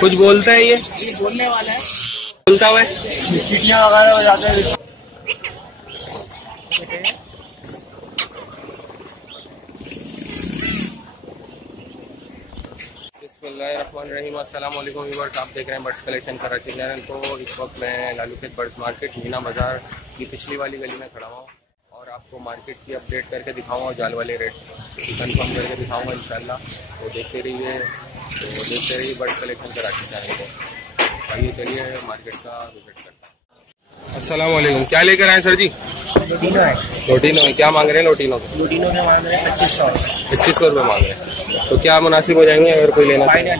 कुछ बोलता है ये बोलने वाला है, बोलता हुआ है, चीटियाँ वगैरह हो जाते हैं। बिस्मिल्लाहिर्रहमानिर्रहीम। अस्सलाम वालेकुम व्यूअर्स, आप देख रहे हैं बर्ड्स कलेक्शन कराची चैनल। तो इस वक्त मैं लालू खेत बर्ड्स मार्केट मीना बाज़ार की पिछली वाली गली में खड़ा हुआ हूँ और आपको मार्केट की अपडेट करके दिखाऊंगा और जाल वाले रेट कंफर्म करके दिखाऊंगा इंशाल्लाह। तो देखते रहिए बर्ड्स कलेक्शन कराची चैनल को। आइए चलिए मार्केट का विजिट करते हैं। अस्सलाम वालेकुम, क्या लेकर आए सर जी? लोटिनो है। लोटिनो है, क्या मांग रहे हैं लोटिनो के? लोटिनो के मांग रहे हैं 2500 रुपये मांग रहे हैं। तो क्या मुनासिब हो जाएंगे अगर कोई लेना चाहिए?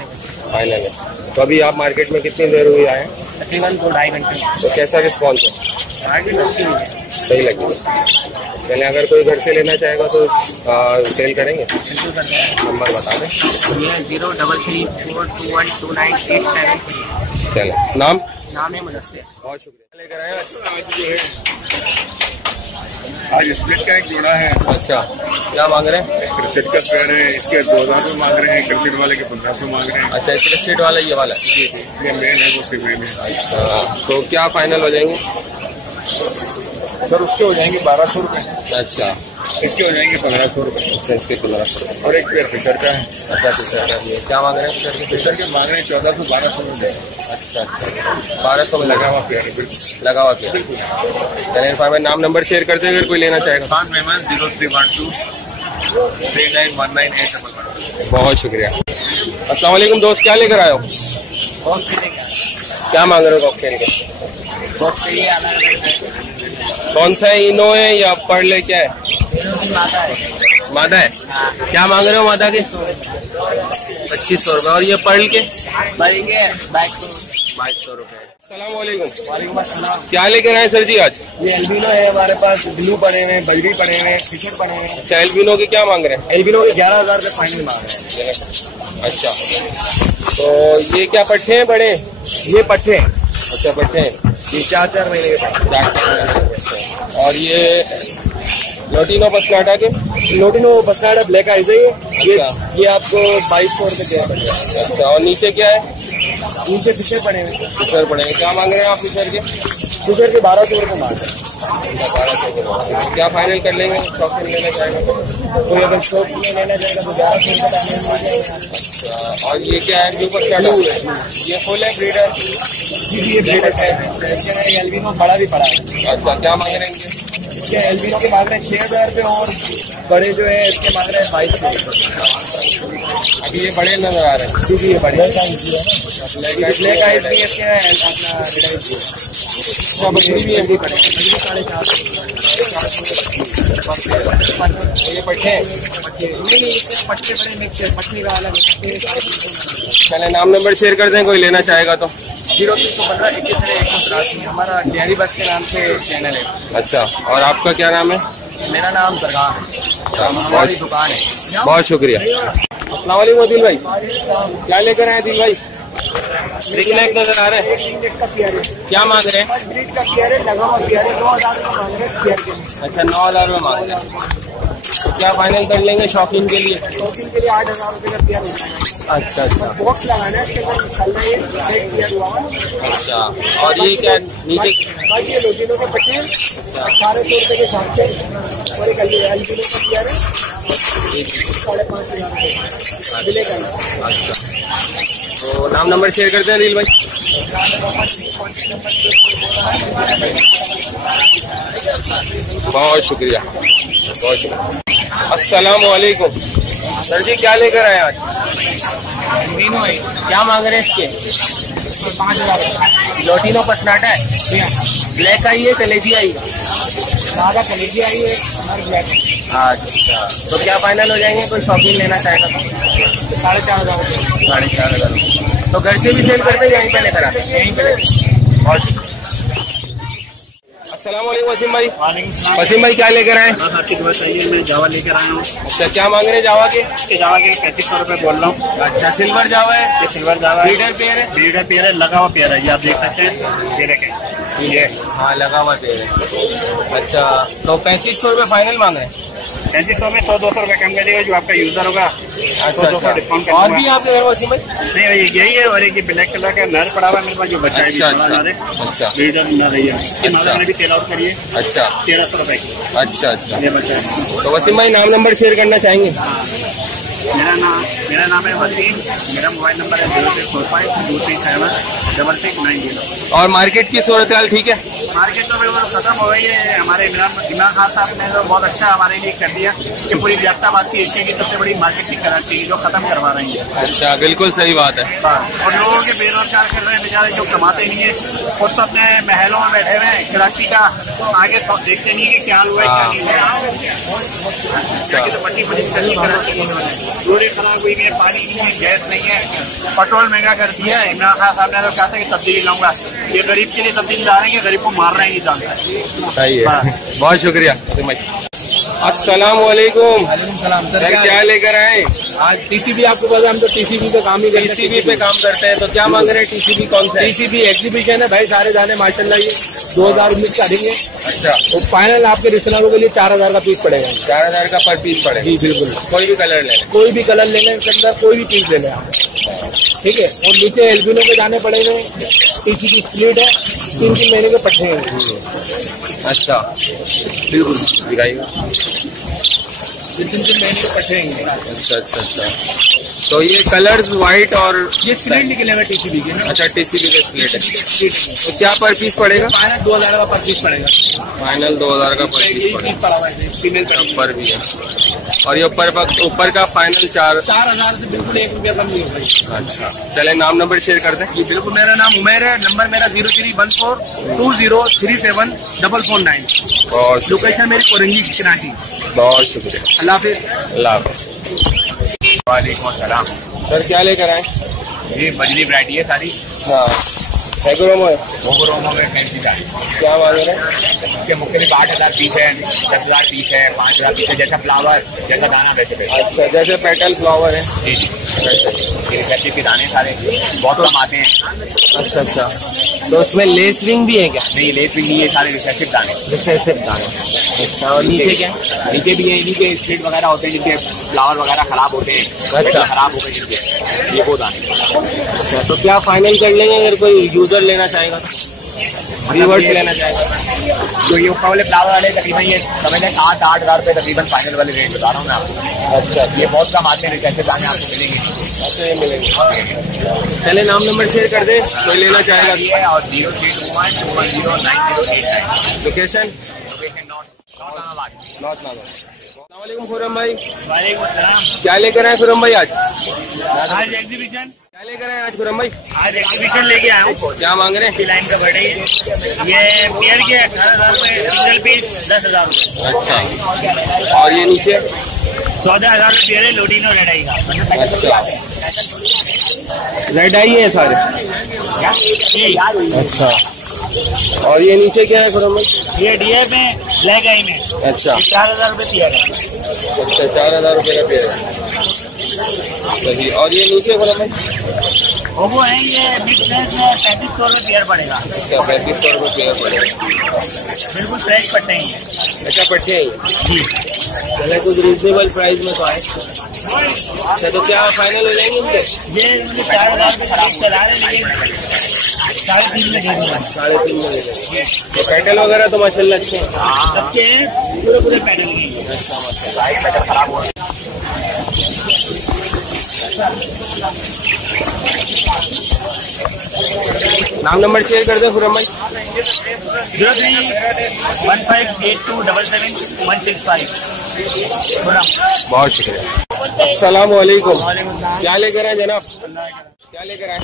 फाइनल है। तो अभी आप मार्केट में कितनी देर हुई आए? तकरीबन 2-2.5 घंटे। तो कैसा रिस्पॉन्स है? सही लगी। चलिए, अगर कोई घर से लेना चाहेगा तो सेल करेंगे? नंबर बता दें। 03342129873। चले, नाम है मुदस्सिर। बहुत शुक्रिया। लेकर आए आज स्प्लिट का एक जोड़ा है। अच्छा, क्या मांग रहे हैं? क्रिसेट का पेड़ है, इसके 2000 रुपये मांग रहे हैं। क्रिसेट वाले के 1500 मांग रहे हैं। अच्छा, इसका सीट वाला ये वाला? ये मेन है, वो फीमेल है। अच्छा, तो क्या फाइनल हो जाएंगे सर? उसके हो जाएंगे 1200 रुपये। अच्छा, इसके हो जाएंगे 1500 रुपये। अच्छा, इसके 1500। और एक पेड़ फिशर का है। अच्छा, फिशर का ये क्या मांग रहे हैं? फिशर के मांग रहे हैं 1400-1200 रुपये। अच्छा, 1200 में लगा हुआ पेड़ है, बिल्कुल लगा हुआ पेड़। चलिए, फाइनल नाम नंबर शेयर करते हैं अगर कोई लेना चाहेगा। खान मेहमान 0312 3919 बहुत शुक्रिया। अस्सलाम वालेकुम दोस्त, क्या लेकर आए हो? क्या मांग रहे हो कॉकटेल के? कौन सा है, इनो है या पर्ल? क्या है? मादा है। क्या मांग रहे हो मादा के? 2500 रुपये। और ये पर्ल के? 2200 रुपये। अस्सलाम वालेकुम। क्या लेकर आए सर जी आज? ये एल्बिनो है हमारे पास, ब्लू पड़े हुए हैं, बजरी पड़े हुए हैं, फिशर पड़े हुए हैं। अच्छा, एल्बिनो के क्या मांग रहे हैं? एल्बिनो के 11,000 रुपये फाइनल मांग रहे हैं। अच्छा, तो ये क्या पट्टे हैं बड़े? ये पट्टे हैं। अच्छा, पट्टे हैं। ये 4-4 महीने के पट्टे। और ये लोटिनो पसनाटा के? लोटिनो पसनाटा ब्लैक आइज है ये। अच्छा। ये आपको 2200 रुपये देना पड़ेगा। अच्छा, और नीचे क्या है? नीचे फिशर पड़े हुए। फिशर पड़ेंगे, क्या मांग रहे हैं आप फिशर के? फिशर के 1200 रुपये मांग रहे हैं। 1200। क्या फाइनल कर लेंगे शॉप में लेना चाहेगा? कोई अगर शॉप में लेना चाहेगा तो 1100 रुपये। अच्छा, और ये क्या है? ब्लू पसनाटा ये फुल है ब्रीडर? जी, ये ब्रीडर है। एल्बिनो बड़ा भी पड़ा है। अच्छा, क्या मांग रहे हैं? इसके एल्बिनो के मांग रहे हैं 6000 रुपये और बड़े जो है इसके मांग रहे हैं 2200। अभी ये बड़े नजर आ रहे हैं क्योंकि ये बढ़िया ब्लैक आइज भी इसके अपना अच्छा, बकरी भी है? 450। ये पट्टे हैं? नहीं, इसमें पट्टे बड़े मिक्स है, पट्टी का अलग है। चले, नाम नंबर शेयर कर दें कोई लेना चाहेगा तो। 0315 21 हमारा डेयरी बक्स के नाम से चैनल है। अच्छा, और आपका क्या नाम है? मेरा नाम दरगाह है, हमारी दुकान है। बहुत शुक्रिया। अस्सलाम वालेकुम दिल भाई, क्या लेकर आए दिल भाई? रिंगनेक नजर आ रहे हैं, क्या मांग रहे हैं? ब्रीड का पेयर है, लगा हुआ पेयर है, 9000 रुपये मांग रहे हैं पेयर के। अच्छा, 9000 रुपये मांग रहे हैं। तो क्या फाइनल कर लेंगे शौकीन के लिए? शौकीन के लिए 8000 रुपये का पेयर हो जाएगा। अच्छा अच्छा, बॉक्स लगाना है इसके अंदर इंशाल्लाह ये एक पेयर हुआ है। अच्छा, और ये क्या नीचे? बाकी ये लोटिनो के पट्टे हैं 1800 रुपये के हिसाब से। और एक एल्बिनो का पेयर है 5,500 रुपये मिलेगा। अच्छा, तो नाम नंबर शेयर करते हैं दिल भाई। बहुत शुक्रिया, बहुत शुक्रिया। अस्सलाम वालेकुम सर जी, क्या लेकर आए आज? एल्बिनो है, क्या मांग रहे हैं इसके? 5000। लोटिनो पसनाटा है, ब्लैक आई है कलेजी आई है? ज़्यादा कलेजी आई है हमारे ब्लैक। अच्छा, तो क्या फाइनल हो जाएंगे कोई शौकीन लेना चाहेगा तो? 4,500 रुपये। 4,500। तो घर से भी सेल करते हैं, यहीं पे लेकर आते हैं? यहीं पे। बहुत शुक्रिया। अस्सलाम वालेकुम वसीम भाई। वसीम भाई, क्या लेकर आए? मैं जावा लेकर आया हूँ। अच्छा, क्या मांग रहे हैं जावा के? जावा के 3500 रुपये बोल रहा हूँ। अच्छा, सिल्वर जावा है? ये सिल्वर जावा है। ब्रीडर पेयर है? ब्रीडर पेयर है, लगा हुआ पेयर है, ये आप देख सकते हैं। ये देखें, ये हाँ, लगा हुआ पेयर है। अच्छा, तो 3500 रुपये फाइनल मांग रहे हैं? 3500 में 100-200 रुपये कम कर देगा जो आपका यूजर होगा। अच्छा 200 डिस्काउंट कर और दूंगा। भी आपके घर वसीम भाई? नहीं भाई यही है, और एक ये ब्लैक कलर का नर पड़ा हुआ है मेरे पास जो बचा है। अच्छा अच्छा ये जब नर है ये। इसकी अच्छा। मैंने भी सेल आउट करिए अच्छा 1300 रुपये की। अच्छा अच्छा। ये बचा है। तो वसीम भाई नाम नंबर शेयर करना चाहेंगे? मेरा नाम है वसीम। मेरा मोबाइल नंबर है 0345237690। और मार्केट की सूरत हाल ठीक है? मार्केट तो बिल्कुल खत्म हो गई है। हमारे इमरान खान साहब ने तो बहुत अच्छा हमारे लिए कर दिया कि पूरी लियाकताबाद की एशिया की सबसे बड़ी मार्केटिंग कराची जो खत्म करवा रही है। अच्छा बिल्कुल सही बात है। और लोगों के बेरोजगार कर रहे हैं बेचारे जो कमाते नहीं है, खुद तो अपने महलों में बैठे हुए हैं। कराची का आगे तो देखते नहीं कि क्या हुआ है क्या नहीं हुआ। जाके तो पट्टी पट्टी चलनी कराची की रोडें खराब हुई है, पानी नहीं है, गैस नहीं है, पेट्रोल महंगा कर दिया है। इमरान खान साहब ने तो कहा था कि तब्दीली लाऊंगा। ये गरीब के लिए तब्दीली ला रहे हैं कि गरीब को मार रहे हैं, ये जानता है। सही है, बहुत शुक्रिया। अस्सलाम वालेकुम सर, क्या लेकर आए? आज टीसीबी आपको पता है, हम तो टीसीबी पे काम ही करते हैं। टीसीबी पे काम करते हैं, तो क्या मांग रहे हैं? टीसीबी कौन सा है? टीसीबी एग्जीबिशन है भाई, सारे जाने माशाल्लाह ये 2019 का देंगे। अच्छा, तो फाइनल आपके रिश्तेदारों के लिए 4000 का पीस पड़ेगा। 4000 का पर पीस पड़ेगा? जी बिल्कुल, कोई भी कलर ले लें? कोई भी कलर ले लें, इसके अंदर कोई भी पीस ले लें आप, ठीक है। और नीचे एल्बिनो के दाने पड़े हुए, टीसीबी स्प्लिट है, 3-3 महीने के पट्टे हैं। अच्छा बिल्कुल दिखाइएगा। 3-3 महीने के पट्टे हैं। अच्छा अच्छा अच्छा। तो ये कलर्स व्हाइट और ये स्प्लिट निकले हुए टीसीबी के। अच्छा, टीसीबी का स्प्लिट है। तो क्या पर पीस पड़ेगा? फाइनल 2000 का पर पीस पड़ेगा। फाइनल 2000 का पर पीस पड़ेगा। फीमेल का ऊपर भी है, और ये ऊपर का फाइनल 4000 से बिल्कुल 1 रुपया कम नहीं होगा। अच्छा, चले नाम नंबर शेयर कर दें। जी बिल्कुल, मेरा नाम उमेर है, नंबर मेरा 0314 2037 449। बहुत लोकेशन मेरी कोरंगी कराची। बहुत शुक्रिया, अल्लाह हाफिज। अल्लाह हाफ़िज़। वालेकुम अस्सलाम। सर क्या लेकर आए? ये बजली वैरायटी है सारी। हाँ, एग्रोमो है। ओवरोमो में फैंसी का क्या मांग रहे हैं? इसके मुख्तलिफ 8000 पीस है, 10,000 पीस है, 5000 पीस है, जैसा फ्लावर जैसा दाना वैसे पैसे। अच्छा, जैसे पेटल फ्लावर है। जी जी, ये फैंसी के दाने सारे बहुत कम आते हैं। अच्छा अच्छा, तो उसमें लेस विंग भी है क्या? नहीं लेस भी नहीं है, सारे रिसेसिव दाने। रिसेसिव दाने। अच्छा, और नीचे क्या है? नीचे भी है, इन्हीं के स्प्लिट वगैरह होते हैं जिनके फ्लावर वगैरह खराब होते हैं। अच्छा। खराब हो गए जिनके, ये वो दाने। अच्छा, तो क्या फाइनल कर लेंगे अगर कोई यूजर लेना चाहेगा? व्यूअर्स लेना चाहेगा जो ये ऊपर वाले फ्लावर वाले तकरीबन ये समझ लें 8,000 रुपये तकरीबन फाइनल वाले रेट बता रहा हूँ मैं आपको। अच्छा, ये बहुत कम आते हैं, कैसे दाने आपको मिलेंगे। अच्छा ये मिलेंगे। चले नाम नंबर शेयर कर दे, कोई लेना चाहेगा। ये और 0321 2109089। Location not north Nagaur. वालेकुम खुरम भाई, वालेकुम अस्सलाम। क्या लेकर आए खुरम भाई आज? आज एग्जीबिशन क्या लेकर आए आज खुरम भाई? आज एग्जीबिशन लेके आया हूँ। क्या मांग रहे हैं? लाइन का बर्थडे है। ये पेयर के 18,000 रुपये, सिंगल पीस 10,000 रुपये। अच्छा, और ये नीचे 14,000 रुपये पेयर है, लोडिनो रेडाई का। अच्छा, रेड आई है सारे। अच्छा, और ये नीचे क्या है खुरम भाई? ये डीएफ में ब्लैक आई में अच्छा 4,000 रुपये पेयर है। अच्छा, 4000 रुपये का पेड़ है। सही, और ये नीचे खुरम भाई? वो है ये मिक्स में 3500 रुपये पेयर पड़ेगा। अच्छा, 3500 रुपये पेड़ पड़ेगा। बिल्कुल फ्रेश पट्टे हैं। अच्छा, पट्टे हैं। चले कुछ रिजनेबल प्राइस में तो आए। अच्छा, तो क्या फाइनल हो जाएंगे इनके? ये 4,000 खराब चला रहे हैं, लेकिन 3,500 में दे दूँगा। 3.5 में दे देंगे। तो पेटल वगैरह तो माशाल्लाह अच्छे हैं। सबके पूरे पैडल नहीं है। पैडल खराब हो नाम नंबर शेयर कर दे खुरम भाई। 031587 बहुत शुक्रिया। अस्सलाम वालेकुम। क्या लेकर आए जनाब? क्या लेकर आए?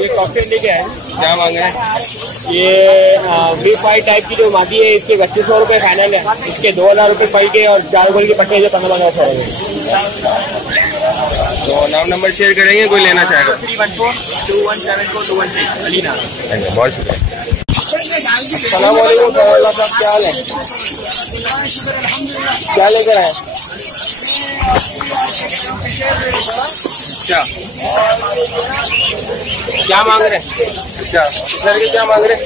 ये कॉकटेल लेके आए। क्या मांग रहे हैं? ये V5 टाइप की जो मादी है, इसके 2500 रुपये फाइनल है। इसके 2000 रुपये पल के और 4 गोल के पट्टे जो 15,000 रुपये। तो नाम नंबर शेयर करेंगे, कोई लेना चाहेगा? 314217421 अलीना। बहुत शुक्रिया। अस्सलाम वालेकुम साहब, क्या हाल है? क्या लेकर आए? अच्छा, क्या मांग रहे हैं? अच्छा, सर के क्या मांग रहे हैं?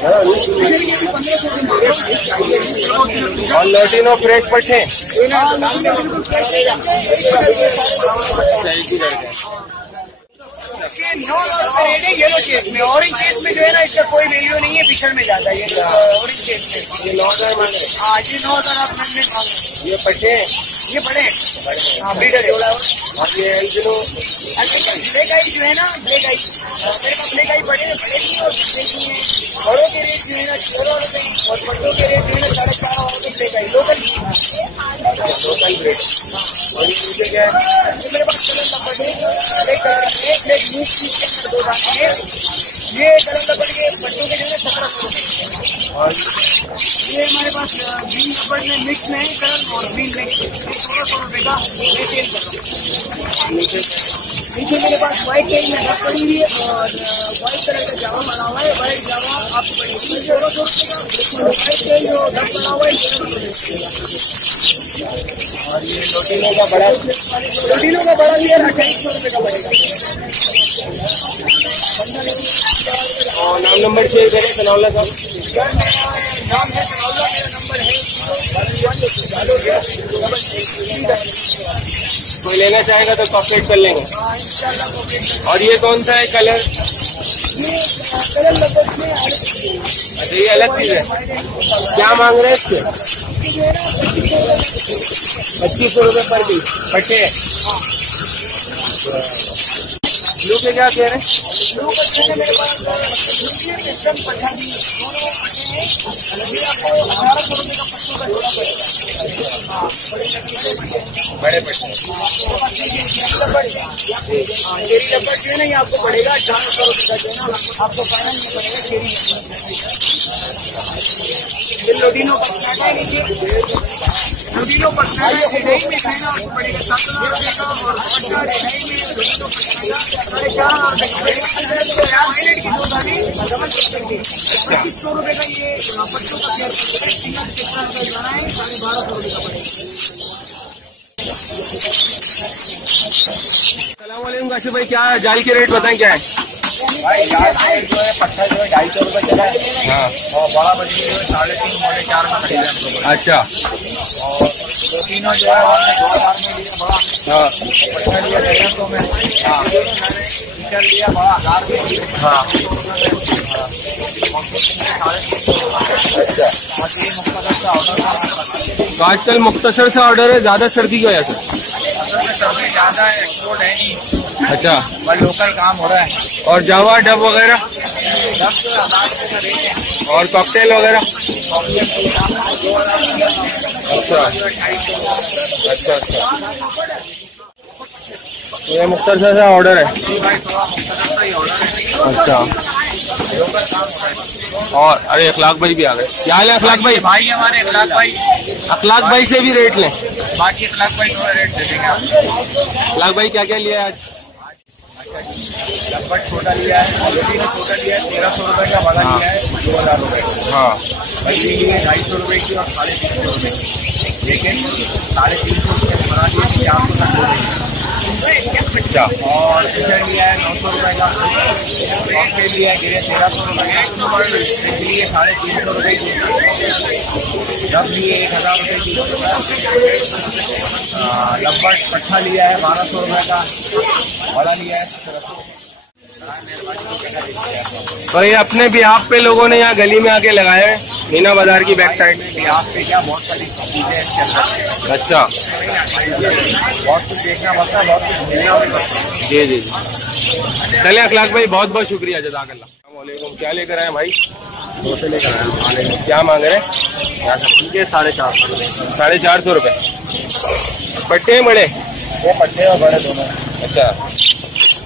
और लोटिनो फ्रेश पट्टे येलो चेस में, ऑरेंज चेस में जो है ना इसका कोई वैल्यू नहीं है, पिछड़ में जाता है ये ऑरेंज चेस में। ये 9,000 मांग रहे हैं। हाँ जी 9,000 आप मांग रहे हैं। ये पट्टे हैं, ये बड़े हैं। हाँ ब्रीडर है। और ये एल्बिनो ब्लैक आई जो है ना, ब्लैक आई मेरे पास ब्लैक आई बड़े बड़े की और बड़े की है। बड़ों के रेट जो है ना 16,000 और बड़ों के रेट जो है ना 14,500 ब्लैक आई लोकल ब्रेड। और ये नीचे क्या है? मेरे पास कलर नंबर है, ब्लैक कलर है, ब्लैक नीच के अंदर 2 दाने हैं। ये कलर नंबर के बच्चों के जो है 1700 रुपये। और ये हमारे पास ग्रीन नंबर में मिक्स में है कलर और ग्रीन मिक्स 1600 रुपये का ये सेल कर रहा हूँ। नीचे मेरे पास व्हाइट टेल में रख पड़ी हुई है और व्हाइट कलर का जावा बना हुआ है। व्हाइट जावा आपको पड़ेगी 1600 रुपये का। व्हाइट टेल जो डब बना हुआ है 1600 रुपये। और ये लोटिनो का बड़ा प्रोटीनों का बड़ा लिया 2800 रुपये का पड़ेगा। और नाम नंबर शेयर करें सनाउल्ला साहब। नाम है सनाउल्ला, मेरा नंबर है। कोई लेना चाहेगा तो कॉपरेट कर लेंगे। और ये कौन सा है कलर? अच्छा, ये अलग चीज है। क्या मांग रहे हैं इसके? 2500 रुपये पर पीस पट्टे। ब्लू के क्या कह रहे हैं? मेरे पास सिस्टम 50 1800 रुपये का पट्टू का जोड़ा पड़ेगा। बड़े पट्टे चेरी रबड़ जो है ना ये आपको पड़ेगा 1800 रुपये का जो है ना आपको फाइनल में पड़ेगा चेरी ये लोडिनो पसनाटा है। नीचे लोडिनो पसनाटा है में खाना आपको पड़ेगा 7,000 रुपये का और पट्टा ढाई में लोडिनो पसनाटा 4,500 रुपये का पड़ेगा। 4 मिनट की 2 दाने डबल चेक के 2500 रुपये का ये पट्टों का शेयर पड़ेगा। सिंगल कितना रुपये जाना है 1250 रुपये का पड़ेगा। सलामुअलैकुम काशिफ भाई, क्या जाल के रेट बताएं क्या है? भाई जाल जो है पट्टा जो है 250 रुपये चला है। हाँ, और बड़ा बजरी जो है 3.5 पौने 4 में खरीदा हम लोग। अच्छा। और तीनों जो है हमने 2,000 में लिया बड़ा। हाँ पट्टा लिया 1,500 में। हाँ मीटर लिया बड़ा 1000 में। हाँ। अच्छा, और ये मुख्तसर से ऑर्डर था। तो आजकल मुख्तसर से ऑर्डर है, ज्यादा सर्दी की वजह से? असल में सर्दी ज्यादा है, एक्सपोर्ट है नहीं। अच्छा। पर लोकल काम हो रहा है। और जावा डब वगैरह 10,000 रुपये का रेट है। और कॉकटेल वगैरह? अच्छा अच्छा अच्छा। तो ये मुख्तसर से ऑर्डर है। अच्छा। और अरे अखलाक भाई भी आ गए। क्या हाल है अखलाक भाई? भाई हमारे अखलाक भाई, अखलाक भाई से भी रेट लें। बाकी अखलाक भाई थोड़ा रेट दे देंगे आपको। अखलाक भाई क्या क्या लिया है आज? लगभग छोटा लिया है, लोटिनो छोटा लिया है 1,300 रुपये का, बड़ा लिया है 2,000 रुपये। हाँ। बजरी ली है 250 रुपये की और 350 रुपये की। लेकिन 350 रुपये बना दिए 400 तक हो गई। अच्छा। और टीचर लिया है 900 रुपये का। सॉफ्टवेयर लिया है गिरे 1,300 रुपये का। लिए 350 रुपये की। डब लिए 1,000 रुपये की। लगभग पट्टा लिया है 1,200 रुपये का। बड़ा लिया है। और ये अपने बिहाफ पे लोगों ने यहाँ गली में आके लगाए हैं, मीना बाजार की बैक साइड। बिहार पे क्या बहुत सारी चीजें हैं इसके अंदर। अच्छा। बहुत कुछ देखना पड़ता है, बहुत कुछ मिलना भी पड़ता है। जी जी जी। चले अखलाक भाई, बहुत बहुत शुक्रिया, जज़ाकल्लाह। अस्सलामुअलैकुम, क्या लेकर आए भाई? डोसे लेकर आए। क्या मांग रहे हैं? 450। 450 रुपये। पट्टे हैं बड़े? ये पट्टे और बड़े दोनों। अच्छा।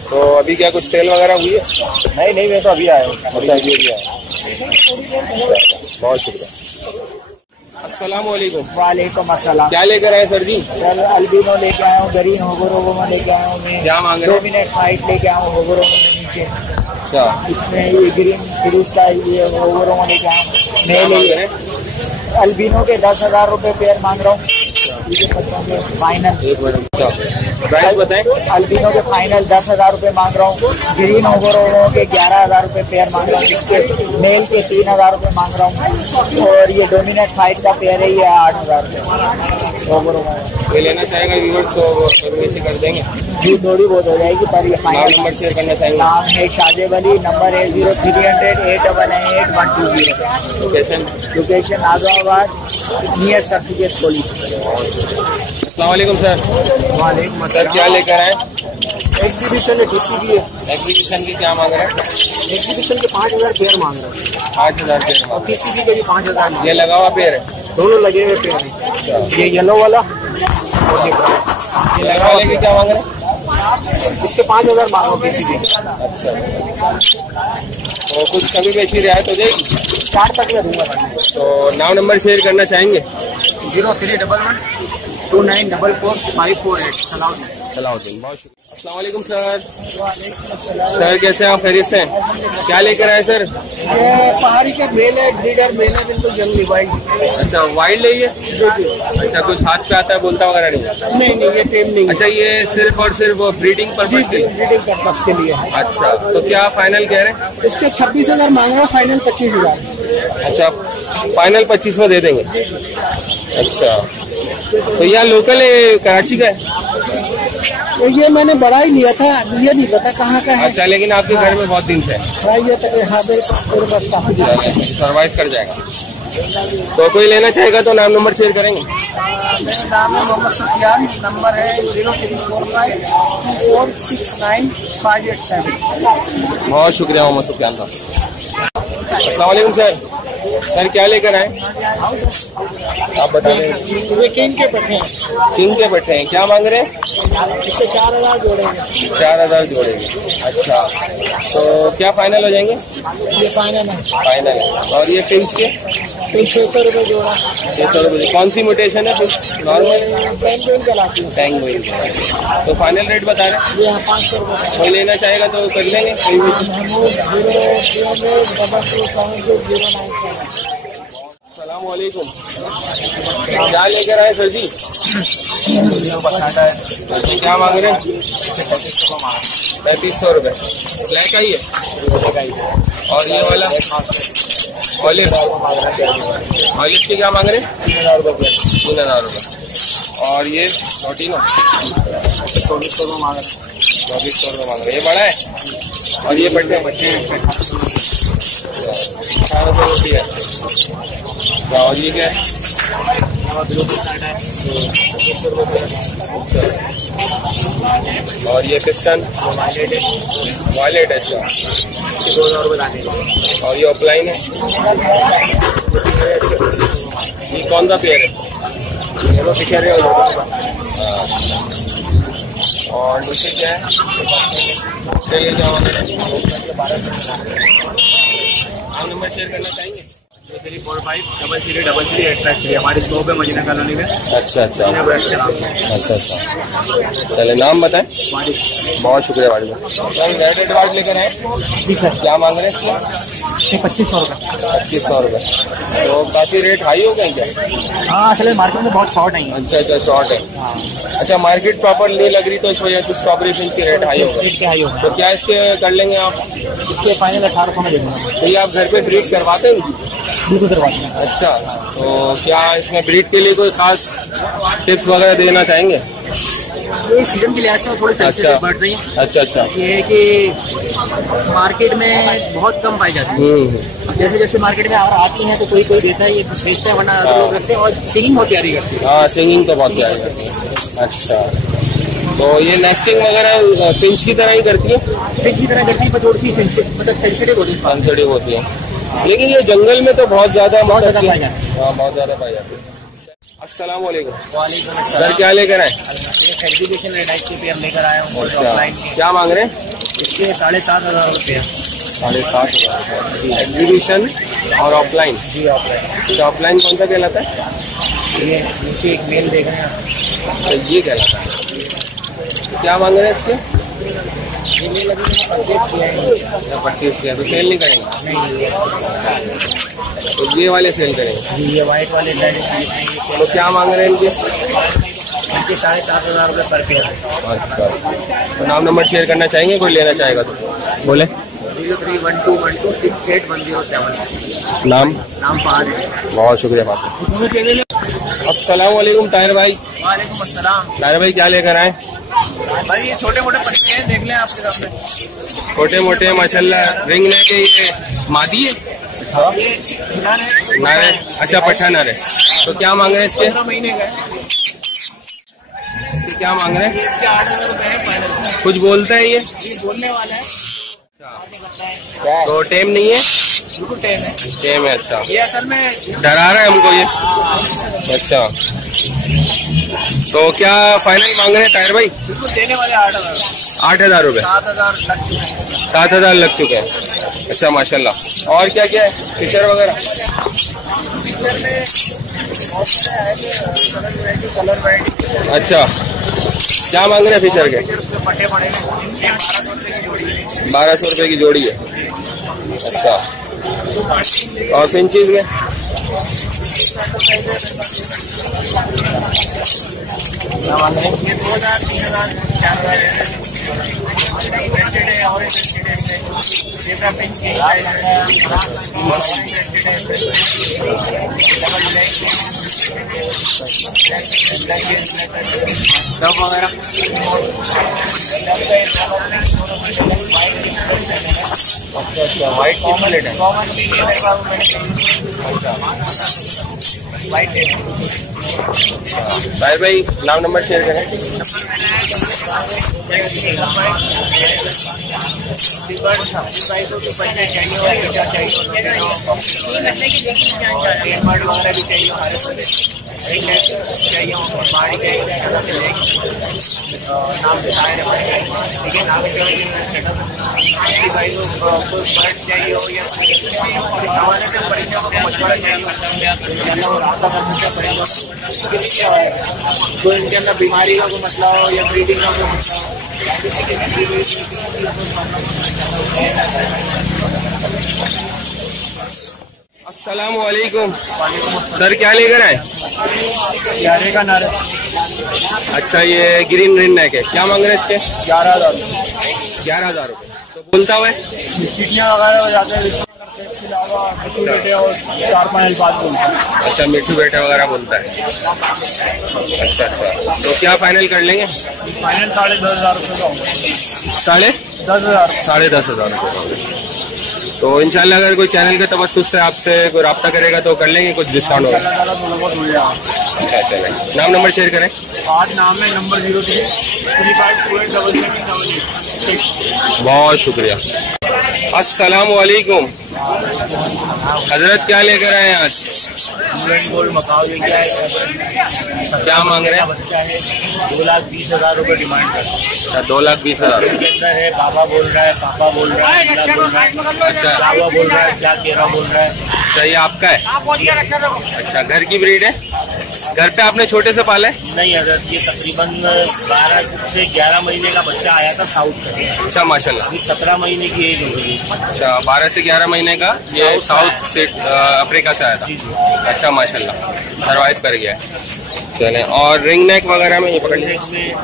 तो अभी क्या कुछ सेल वगैरह हुई है? नहीं मैं तो अभी आया हूँ। अच्छा, ये भी आया। बहुत शुक्रिया। अस्सलामुअलैकुम। वालेकुम अस्सलाम। क्या लेकर आए सर जी? सर अल्बिनो लेके आया हूँ, ग्रीन होगोरोगो में लेके आया हूँ मैं। क्या मांग रहे हैं? 2 मिनट फाइट लेके आया हूँ होगोरोगो में नीचे। अच्छा। इसमें ये ग्रीन फिरूज का ये होगोरोगो में लेके आया हूँ। मैं ले अल्बिनो के 10,000 रुपये पेयर मांग रहा हूँ। फाइनल। एक मिनट। अच्छा। प्राइस बताएं। अल्बिनो के फाइनल 10,000 रुपए मांग रहा हूँ। ग्रीन ओगरों के 11,000 रुपए पेयर मांग रहा हूँ। इसके मेल के 3,000 रुपए मांग रहा हूँ। और ये डोमिनेट फाइट का पेयर है, ये 8,000 रुपए ओगरों का। ये लेना चाहेगा व्यूअर्स तो से कर देंगे जी, थोड़ी बहुत हो जाएगी पर ये फाइनल। नंबर शेयर करना चाहेंगे। नाम है शाजेब अली, नंबर है 0300 888 120। Location Azamabad near certificate police. अस्सलाम वालेकुम सर। वालेकुम सर क्या लेकर आए? एग्जीबिशन है, डीसीबी है। एग्जीबिशन की क्या मांग रहे हैं? एग्जीबिशन के 5,000 पेयर मांग रहे हैं। 5,000 पेयर और पीसीबी के भी 5,000। ये लगा हुआ पेयर है? दोनों लगे हुए पेयर हैं। ये येलो वाला और ये ब्राउन। ये लगा वाले की क्या मांग रहे हैं? इसके 5,000 मांगो पीसीबी। अच्छा, तो कुछ कभी बेची रियायत हो जाएगी? 4 तक में दूंगा। तो नाम नंबर शेयर करना चाहेंगे? 0311 2944 548। सलाउद्दीन, बहुत शुक्रिया। अस्सलाम वालेकुम सर। सर कैसे हैं आप? खैरियत से हैं? क्या लेकर आए सर? ये पहाड़ी के मेल है, ब्रीडर मेल है, बिल्कुल जंगली वाइल्ड। अच्छा, वाइल्ड है ये? अच्छा, कुछ हाथ पे आता है, बोलता वगैरह नहीं? नहीं, ये टेम नहीं। अच्छा, ये सिर्फ और सिर्फ ब्रीडिंग पर्पज के लिए? ब्रीडिंग पर्पस के लिए। अच्छा, तो क्या फाइनल कह रहे हैं? इसके 26,000 मांग रहा हूँ, फाइनल 25,000। अच्छा, फाइनल 25 में दे देंगे। अच्छा, तो यहाँ लोकल है, कराची का है? तो ये मैंने बड़ा ही लिया था, ये नहीं पता कहाँ का है। अच्छा, लेकिन आपके घर में बहुत दिन से है? ये तो हाँ, मेरे पास काफी सर्वाइव कर जाएगा। तो कोई लेना चाहेगा तो नाम नंबर शेयर करेंगे? मेरा नाम है मोहम्मद सुफियान, नंबर है 0345 2469 587। बहुत शुक्रिया मोहम्मद सुफियान साहब। अस्सलाम वालेकुम सर। सर क्या लेकर आए? आप बता दें। ये किंग के पट्टे हैं। किंग के पट्टे हैं, क्या मांग रहे हैं? इससे 4,000 जोड़ेंगे। 4,000 जोड़ेंगे। अच्छा, तो क्या फाइनल हो जाएंगे? ये फाइनल है। फाइनल है। और ये फिंच के? 600 रुपये जोड़ा। 600 रुपये। कौन सी म्यूटेशन है? फिंच नॉर्मल पेंगुइन कहलाती है। पेंगुइन। तो फाइनल रेट बता रहे हैं? ये 500 रुपये। कोई लेना चाहेगा तो कर लेंगे? कोई भी? अस्सलाम वालेकुम। क्या लेकर आए सर जी? क्या मांग रहे हैं? 3500 रुपये। ब्लैक आई है? और ये वाला ऑलिव? ऑलिव के क्या मांग रहे हैं? 3,000 रुपये। 3,000 रुपये। और ये शॉर्टिनो? 2400 रुपये मांग रहे हैं। 2400 रुपये मांग रहे हैं। ये बड़ा है? और ये बड्डे 1800 रोटी है। और ये क्या है? और ये पिस्टन वॉलेट है? अच्छा, 2,000 रुपये। और ये ऑफलाइन है? ये कौन सा पेयर है? फिशर है। और नीचे क्या है? चलिए जाओ, आप नंबर शेयर करना चाहेंगे? 345 हमारी शॉप है मदीना कॉलोनी में। अच्छा अच्छा अच्छा अच्छा, चले नाम बताएं। बहुत शुक्रिया वाड़ी में। सर रेड एडवार्ड लेकर आए? जी सर। क्या मांग रहे हैं इसके? 2500 रुपये। 2500 रुपये। तो काफी रेट हाई हो गए क्या? हाँ, असल में मार्केट में बहुत शॉर्ट है। अच्छा अच्छा, शॉर्ट है। अच्छा, मार्केट प्रॉपर नहीं लग रही तो इस वजह से स्ट्रॉबेरी फिंच के रेट हाई हो गए। तो क्या इसके कर लेंगे आप? इसके फाइनल 1800 में दे दूँगा। तो ये आप घर पे ब्रीड करवाते हैं? बिल्कुल करवाते हैं। अच्छा, तो क्या इसमें ब्रीड के लिए कोई खास टिप्स वगैरह देना चाहेंगे? ये सीजन के लिहाज से थोड़ी सेंसिटिव बढ़ रही है। अच्छा अच्छा। ये है कि मार्केट में बहुत कम पाई जाती है। जैसे जैसे मार्केट में आती हैं तो कोई कोई देता है, ये बेचता है, वरना लोग रखते हैं। और सिंगिंग बहुत प्यारी करती है। हाँ, सिंगिंग तो बहुत प्यारी करती है। अच्छा, तो ये नेस्टिंग वगैरह फिंच की तरह ही करती है? फिंच की तरह करती है, पर थोड़ी मतलब सेंसिटिव होती है। सेंसिटिव होती है, लेकिन ये जंगल में तो बहुत ज्यादा पाई जाती है। हाँ, बहुत ज्यादा पाई जाती है। अस्सलाम वालेकुम। वालेकुम सर अस्सलाम। क्या लेकर आए? एग्जीबिशन रेड आइस के पेयर लेकर आया हूँ। अच्छा, ऑफलाइन क्या मांग रहे हैं? इसके 7,500 रुपये। 7,500 एग्जीबिशन और ऑफलाइन? जी ऑफलाइन। तो ऑफलाइन कौन सा कहलाता है? ये नीचे एक मेल देख रहे हैं। तो ये कहलाता है। क्या मांग रहे हैं इसके? ये मेल अभी मैंने परचेज किया है। 25 किया, तो सेल नहीं करेंगे? नहीं, तो ये वाले सेल करेंगे? ये वाइट वाले रेड। तो क्या मांग रहे हैं इनके? इनके 4,500 रुपये पर पेयर है। अच्छा, तो नाम नंबर शेयर करना चाहेंगे, कोई लेना चाहेगा तो बोले। 0312126807। नाम फहाद है। बहुत शुक्रिया बात। अस्सलाम वालेकुम ताहिर भाई। वालेकुम अस्सलाम। ताहिर भाई क्या लेकर आए? भाई ये छोटे मोटे पट्टे हैं, देख लें आपके सामने। छोटे मोटे माशाल्लाह, रिंग नेक के ये मादी है, ये नर है। नर है। अच्छा पट्ठा नर है। तो क्या मांग रहे हैं इसके? 15 महीने का है। इसके क्या मांग रहे हैं? इसके 8,000 रुपए है फाइनल। कुछ बोलता है ये? ये बोलने वाला है। तो टेम नहीं है? बिल्कुल टेम है। टेम है। अच्छा, ये असल में डरा रहा है हमको ये। अच्छा, तो क्या फाइनल मांग रहे हैं ताहिर भाई? बिल्कुल देने वाले 8,000। 8,000 रुपए। 7,000 लग चुके हैं। 7,000 लग चुके हैं। अच्छा माशाल्लाह। और क्या क्या है फीचर वगैरह? पिक्चर में बहुत सारे आए थे, कलर वैरायटी। अच्छा, क्या मांग रहे हैं फीचर के? पट्टे पड़े हैं, 1200 रुपए की जोड़ी है। अच्छा, और पिंचीज में? ये 2,000, 3,000, 4,000 इंटरेस्टेड है और इंटरेस्टेड है इसमें। जेब्रा पिंच की साइज है, इंटरेस्टेड है इसमें। डबल ब्लैक वगैरह वाइट की प्लेट है। कॉमन भी है मेरे पास। वाइट है। ताहिर भाई नाम नंबर शेयर करें। चाहिए और फीचर चाहिए वगैरह भी चाहिए, हमारे चाहिए पहाड़ी चाहिए, नाम से आए ठीक है। नाम भाई को बर्ड चाहिए हो या हमारे से परिचय को मशवरा चाहिए, तो इनके अंदर बीमारी का कोई मसला हो या ब्रीडिंग का कोई मसला हो, किसी के अस्सलाम वालेकुम सर, क्या लेकर आए? ग्यारह का नारा। अच्छा, ये ग्रीन रिन नेक है, क्या मांग रहे हैं इसके? 11,000। 11,000 रुपए। तो बोलता हुआ है? सीटियाँ वगैरह हो जाते हैं, इसके अलावा मिट्टू बेटे और 4-5 अल्फाज बोलते हैं। अच्छा, मिट्टू बेटा वगैरह बोलता है। अच्छा अच्छा, तो क्या फाइनल कर लेंगे? फाइनल 10,500 रुपये का होगा। 10,500? 10,000। 10,500 रुपये। तो इंशाल्लाह अगर कोई चैनल के तवस्सुस से आपसे कोई रब्ता करेगा तो कर लेंगे, कुछ डिस्काउंट होगा। थोड़ा बहुत मिल जाएगा। अच्छा चलें, नाम नंबर शेयर करें। आज नाम है नंबर 03-352888। बहुत शुक्रिया। अस्सलाम वालेकुम हजरत, क्या लेकर आए हैं आज? गोल्ड मकाओ लेके आए। क्या मांग रहे हैं? बच्चा है, 2,20,000 रुपये डिमांड कर। अच्छा, 2,20,000। इसके अंदर है बाबा बोल रहा है, पापा बोल रहा है, अल्लाह बोल रहा है, अच्छा, बाबा बोल रहा है, क्या केरा बोल रहा है। अच्छा, ये आपका है? अच्छा, घर की ब्रीड है? घर पे आपने छोटे से पाला है? नहीं हजरत, ये तकरीबन 12 से 11 महीने का बच्चा आया था साउथ का। अच्छा माशाल्लाह। अभी 17 महीने की एज हो गई है। अच्छा, 12 से 11 महीने का, ये साउथ से अफ्रीका से आया था। अच्छा माशाल्लाह, सर्वाइव कर गया है। चले, और रिंग नेक वगैरह में ये पकड़ लीजिए। इसमें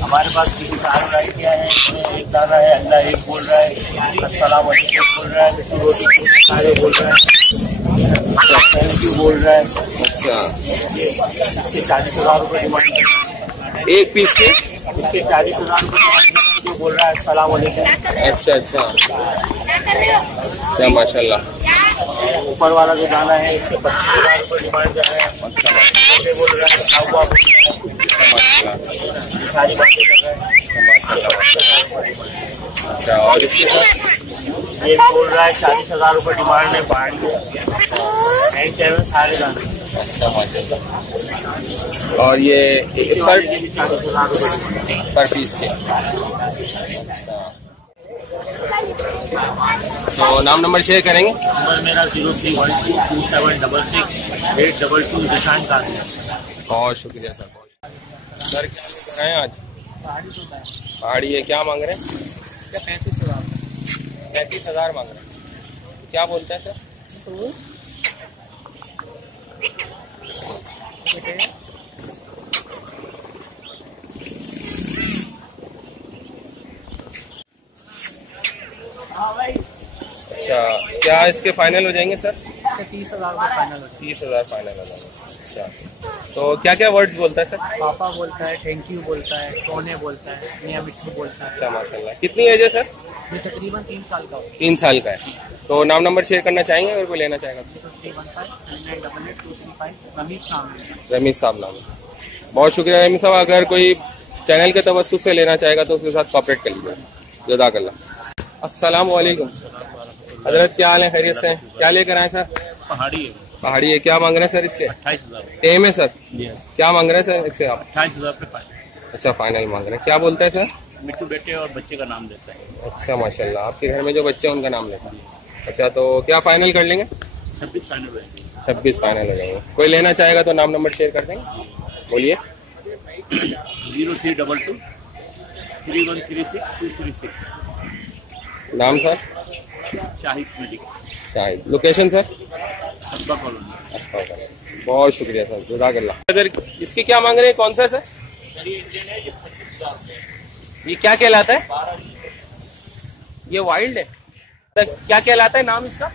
हमारे पास 4 वैरायटियाँ हैं। एक दाना है, अल्लाह एक बोल रहा है, अस्सलाम वालेकुम बोल रहा है, मिट्टी रोटी सारे बोल रहा है, थैंक यू बोल रहा है। अच्छा, इसके 40,000 रुपये डिमांड है। एक पीस के? इसके 40,000 रुपये डिमांड है, जो बोल रहा है अस्सलाम वालेकुम। अच्छा अच्छा, क्या माशाल्लाह। ऊपर वाला जो दाना है इसके 25,000 रुपये डिमांड कर रहे हैं। अच्छा बोल रहा है, साहबा बोल रहा है, सारी बातें कर रहा है। अच्छा, और इसके साथ ये बोल रहा है 40,000 रुपये डिमांड है। पहाड़ी एंड टेबल सारे दाने। अच्छा माशाल्लाह। और ये पर 40,000 रुपये डिमांड। पर पीस के। तो नाम नंबर शेयर करेंगे। नंबर मेरा 03122766 निशान का। बहुत शुक्रिया सर। सर क्या लेकर आए आज? पहाड़ी है, क्या मांग रहे हैं? 35,000। 35,000 मांग रहे हैं। क्या बोलता है सर? क्या इसके फाइनल हो जाएंगे सर? 30,000 रुपये फाइनल होता 30,000 फाइनल हो जाएंगे। अच्छा, तो क्या क्या वर्ड्स बोलता है सर? है। पापा बोलता है, थैंक यू बोलता है, टोने बोलता है, मियाँ मिट्टू बोलता है। अच्छा माशाल्लाह। कितनी एज है सर? ये तकरीबन 3 साल का होता 3 साल का है। तो नाम नंबर शेयर करना चाहेंगे अगर कोई लेना चाहेगा तो? 315-3988-235 रमीश नाम है। रमीश साहब नाम है। बहुत शुक्रिया रमीश साहब। अगर कोई चैनल के तवज्जुह से लेना चाहेगा तो उसके साथ कॉपरेट कर लीजिए। जज़ाकल्लाह। अस्सलाम वालेकुम हजरत, क्या हाल है? खैरियत से? क्या लेकर आए सर? पहाड़ी है, पहाड़ी है। क्या मांग रहे हैं सर इसके? 28,000 टेम है सर? क्या मांग रहे हैं सर इससे आप? 28,000 रुपये फाइनल। अच्छा फाइनल मांग रहे हैं। क्या बोलता है सर? मिट्टू बेटे और बच्चे का नाम देता है। अच्छा माशाल्लाह। आपके घर में जो बच्चे हैं उनका नाम लेता है। अच्छा, तो क्या फाइनल कर लेंगे? 26 फाइनल हो जाएंगे। 26 फाइनल हो जाएंगे। कोई लेना चाहेगा तो नाम नंबर शेयर कर देंगे, बोलिए। 0322 3136 236। नाम सर? शाहिद मेडिक, शाहिद। Location sir? हसबा कॉलोनी। अस्पताल कॉलोनी। बहुत शुक्रिया सर, जज़ाकल्लाह। सर इसकी क्या मांग रहे हैं? कौन सा सर? ये क्या कहलाता है? ये वाइल्ड है। तो क्या कहलाता है नाम इसका?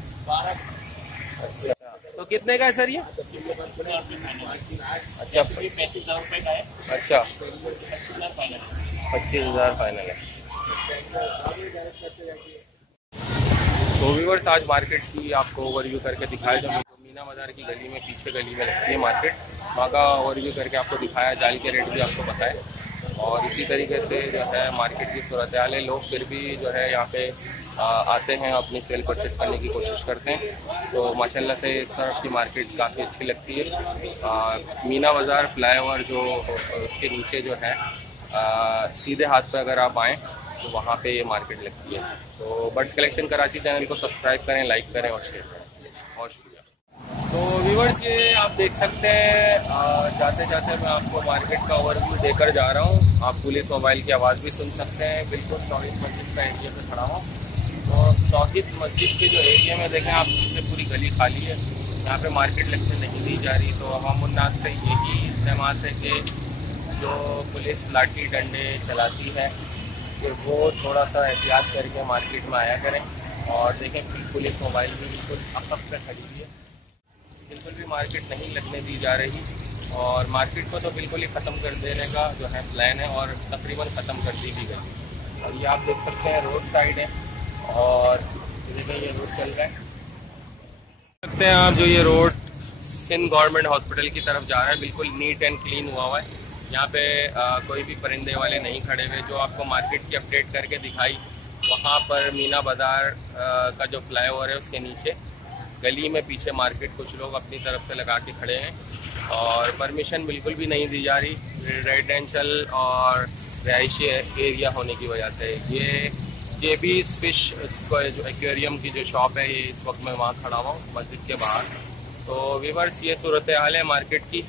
अच्छा, तो कितने का है सर ये? अच्छा 35,000 रुपये का है। अच्छा 25,000 25,000 फाइनल फाइनल। है। तो व्यूअर्स, आज मार्केट की आपको ओवरव्यू करके दिखाया जो मीना बाजार की गली में, पीछे गली में लगती है मार्केट, वहाँ का ओवरव्यू करके आपको दिखाया, जाल के रेट भी आपको बताए और इसी तरीके से जो है मार्केट की सूरत हाल है। लोग फिर भी जो है यहाँ पे आते हैं, अपनी सेल परचेस करने की कोशिश करते हैं। तो माशाल्लाह से इस तरफ की मार्केट काफ़ी अच्छी लगती है। मीना बाज़ार फ्लाईओवर जो उसके नीचे जो है सीधे हाथ पे अगर आप आएँ तो वहाँ पे ये मार्केट लगती है। तो बर्ड्स कलेक्शन कराची चैनल को सब्सक्राइब करें, लाइक करें और शेयर करें। बहुत शुक्रिया। तो व्यूवर्स, ये आप देख सकते हैं जाते जाते मैं आपको मार्केट का ओवरव्यू देकर जा रहा हूँ। आप पुलिस मोबाइल की आवाज़ भी सुन सकते हैं। बिल्कुल तौहीद मस्जिद का एरिया में खड़ा हूँ। तो तौहीद मस्जिद के जो एरिया में देखें आप, पीछे पूरी गली खाली है, यहाँ पे मार्केट लगने नहीं दी जा रही। तो अवाम उन्नास से यही इल्ज़ामात है कि जो पुलिस लाठी डंडे चलाती है कि वो थोड़ा सा एहतियात करके मार्केट में आया करें। और देखें पुलिस मोबाइल भी बिल्कुल अकब पे खड़ी हुई है, बिल्कुल भी मार्केट नहीं लगने दी जा रही। और मार्केट को तो बिल्कुल ही ख़त्म कर देने का जो है प्लान है और तकरीबन ख़त्म कर दी भी गई। और ये आप देख सकते हैं रोड साइड है और देखें ये रोड चल रहा है, सकते हैं आप जो ये रोड सिंध गवर्नमेंट हॉस्पिटल की तरफ जा रहा है। बिल्कुल नीट एंड क्लीन हुआ है। यहाँ पे कोई भी परिंदे वाले नहीं खड़े हुए। जो आपको मार्केट की अपडेट करके दिखाई, वहाँ पर मीना बाज़ार का जो फ्लाईओवर है उसके नीचे गली में पीछे मार्केट कुछ लोग अपनी तरफ से लगा के खड़े हैं और परमिशन बिल्कुल भी नहीं दी जा रही रेजिडेंशियल और रिहायशी एरिया होने की वजह से। ये जेबीज फिश जो एक्वेरियम की जो शॉप है, ये इस वक्त मैं वहाँ खड़ा हुआ हूँ मस्जिद के बाहर। तो व्यूअर्स, ये सूरत हाल है मार्केट की।